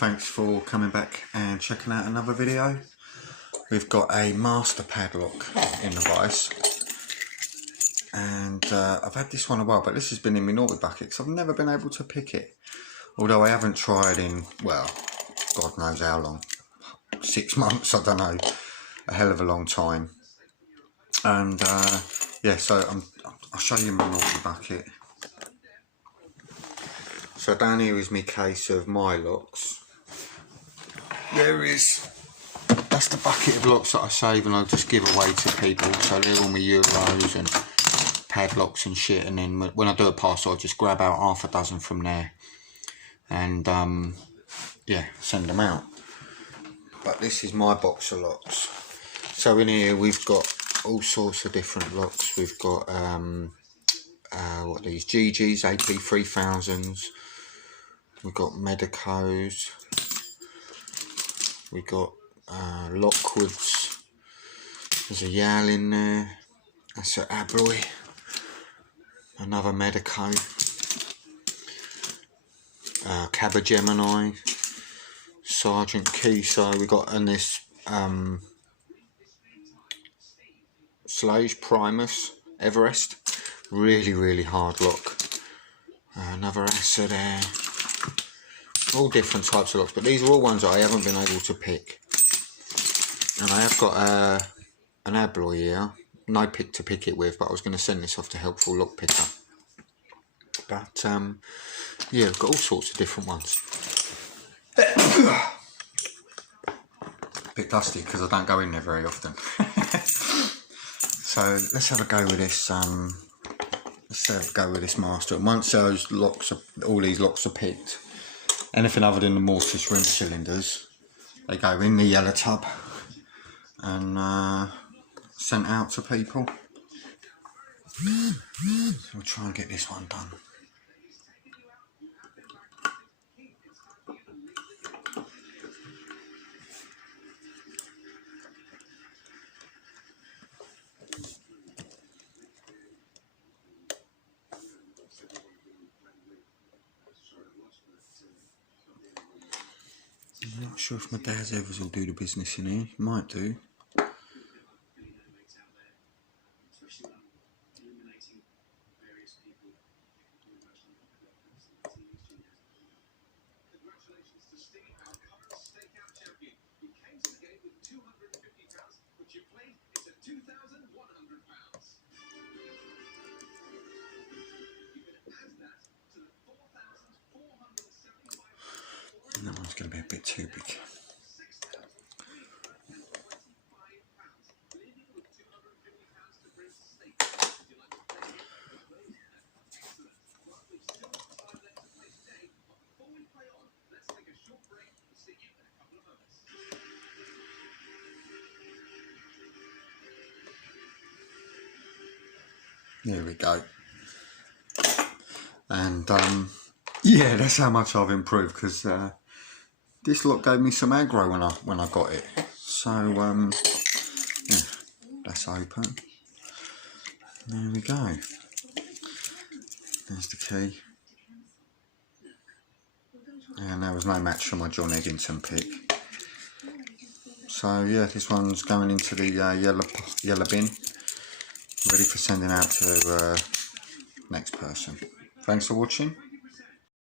thanks for coming back and checking out another video. We've got a master padlock in the vice, and I've had this one a while, but this has been in my naughty bucket because I've never been able to pick it. Although I haven't tried in, well, God knows how long, 6 months, I don't know, a hell of a long time. And yeah, so I'll show you my naughty bucket. So down here is my case of my locks. That's the bucket of locks that I save and I just give away to people. So they're all my euros and padlocks and shit. And then when I do a parcel, I just grab out half a dozen from there and yeah, send them out. But this is my box of locks. So in here we've got all sorts of different locks. We've got what are these, GGs, AP 3000s. We've got Medicos. We've got Lockwoods. There's a Yal in there. That's an Abloy. Another Medico. Cabba-Gemini. Sergeant Kiso. We've got in this Slage Primus Everest. Really hard lock. Another Assa there. All different types of locks, but these are all ones that I haven't been able to pick. And I have got an Abloy here, no pick to pick it with, but I was going to send this off to Helpful Lock Picker. But yeah, I've got all sorts of different ones. A bit dusty because I don't go in there very often. So let's have a go with this. Let's have a go with this master. And once those locks, all these locks are picked, anything other than the mortise rim cylinders, they go in the yellow tub and sent out to people. So we'll try and get this one done. I'm not sure if my dad's ever will do the business in here. Might do. And that one's going to be a bit too big. There we go. And yeah, that's how much I've improved, because this lock gave me some aggro when I got it. So yeah, that's open. There we go. There's the key. And there was no match for my John Eggington pick. So yeah, this one's going into the yellow bin, ready for sending out to the next person. Thanks for watching.